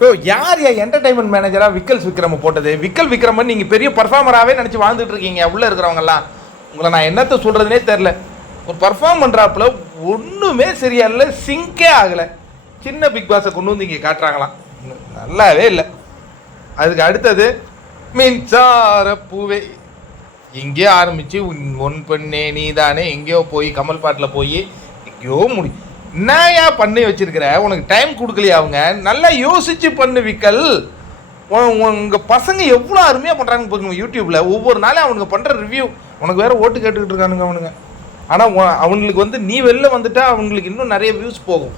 So யார் entertainment மேனேஜராக விக்ரம் போட்டது? விக்ரமன் நீங்கள் பெரிய பர்ஃபார்மராகவே நினச்சி வாழ்ந்துட்டு இருக்கீங்க உள்ளே இருக்கிறவங்கலாம். உங்களை நான் என்னத்தை சொல்கிறதுனே தெரில. ஒரு பர்ஃபார்ம் பண்ணுறாப்புல ஒன்றுமே சரியா இல்லை, சிங்கே ஆகலை. சின்ன பிக் பாஸை கொண்டு வந்து இங்கே காட்டுறாங்களாம், நல்லாவே இல்லை. அதுக்கு அடுத்தது மின்சார பூவே எங்கேயோ ஆரம்பித்து ஒன் பண்ணே நீ தானே எங்கேயோ போய் கமல் பாட்டில் போய் எங்கேயோ என்னையா பண்ணி வச்சிருக்கிற? உனக்கு டைம் கொடுக்கலையா? அவங்க நல்லா யோசிச்சு பண்ணு விக்கல். உங்கள் பசங்க எவ்வளோ அருமையாக பண்ணுறாங்க பாருங்க யூடியூப்பில். ஒவ்வொரு நாளும் அவனுங்க பண்ணுற ரிவ்யூ உனக்கு வேறு ஓட்டு கேட்டுக்கிட்டு இருக்கானுங்க அவனுங்க. ஆனால் அவங்களுக்கு வந்து நீ வெளில வந்துட்டா அவங்களுக்கு இன்னும் நிறைய வியூஸ் போகும்.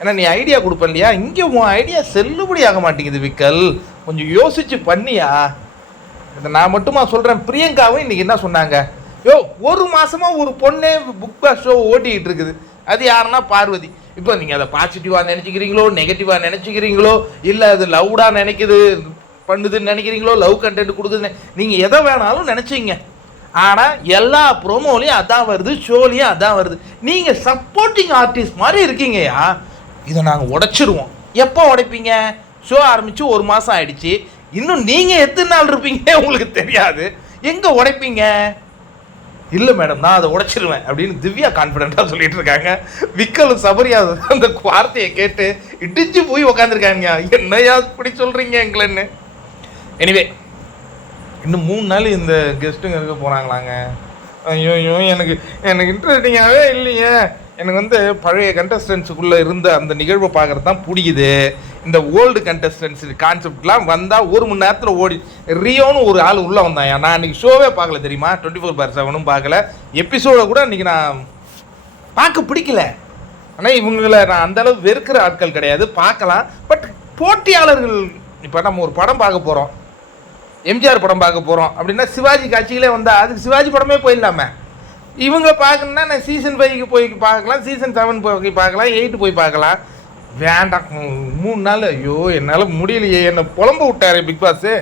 ஏன்னா நீ ஐடியா கொடுப்ப இல்லையா? இங்கே உன் ஐடியா செல்லுபடி ஆக மாட்டேங்குது விக்கல். கொஞ்சம் யோசிச்சு பண்ணியா? இதை நான் மட்டுமா சொல்கிறேன். பிரியங்காவும் இன்றைக்கி என்ன சொன்னாங்க? ஒரு மாதமாக ஒரு பொண்ணே புக் பாஸ் ஷோ ஓட்டிக்கிட்டு இருக்குது. அது யாருன்னா பார்வதி. இப்போ நீங்கள் அதை பாசிட்டிவாக நினச்சிக்கிறீங்களோ நெகட்டிவாக நினச்சிக்கிறீங்களோ, இல்லை அது லவ்டாக நினைக்குது பண்ணுதுன்னு நினைக்கிறீங்களோ, லவ் கண்டென்ட் கொடுக்குதுன்னு நீங்கள் எதை வேணாலும் நினச்சிங்க. ஆனால் எல்லா ப்ரோமோலையும் அதான் வருது, ஷோலையும் அதான் வருது. நீங்கள் சப்போர்ட்டிங் ஆர்டிஸ்ட் மாதிரி இருக்கீங்கயா. இதை நாங்கள் உடைச்சிருவோம். எப்போ உடைப்பீங்க? ஷோ ஆரம்பித்து ஒரு மாதம் ஆயிடுச்சு. இன்னும் நீங்கள் எத்தனை நாள் இருப்பீங்க உங்களுக்கு தெரியாது. எங்கே உடைப்பீங்க? இல்லை மேடம் நான் அதை உடைச்சிருவேன் அப்படின்னு திவ்யா கான்ஃபிடென்ட்டாக சொல்லிட்டு இருக்காங்க. விக்கலும் சபரியா அந்த வார்த்தையை கேட்டு இடிச்சு போய் உக்காந்துருக்காங்க. என்னையா இப்படி சொல்கிறீங்க எங்களன்னு. எனிவே இன்னும் 3 நாள் இந்த கெஸ்ட்டுங்க இருக்க போகிறாங்களாங்க. ஐயோ எனக்கு இன்ட்ரெஸ்டிங்காகவே இல்லையே. எனக்கு வந்து பழைய கண்டஸ்டன்ஸுக்குள்ளே இருந்த அந்த நிகழ்வை பார்க்குறது தான் பிடிக்குது. இந்த ஓல்டு கண்டஸ்டன்ஸ் கான்செப்ட்லாம் வந்தால் 1 மணி நேரத்தில் ஓடி. ரியோன்னு ஒரு ஆள் உள்ளே வந்தான். நான் அன்றைக்கி ஷோவே பார்க்கல தெரியுமா, 24/7 பார்க்கல. எபிசோடை கூட அன்றைக்கி நான் பார்க்க பிடிக்கல. ஆனால் இவங்களை நான் அந்தளவு வெறுக்கிற ஆட்கள் கிடையாது, பார்க்கலாம். பட் போட்டியாளர்கள் இப்போ நம்ம ஒரு படம் பார்க்க போகிறோம், எம்ஜிஆர் படம் பார்க்க போகிறோம் அப்படின்னா சிவாஜி காட்சிகளே வந்தால் அதுக்கு சிவாஜி படமே போயிடலாமே. இவங்களை பார்க்கணுன்னா நான் சீசன் 5க்கு போய் பார்க்கலாம், சீசன் 7 போய் பார்க்கலாம், 8 போய் பார்க்கலாம். வேண்டாம் 3 நாள். ஐயோ என்னால் முடியலையே, என்னை புலம்ப விட்டாரு பிக் பாஸு.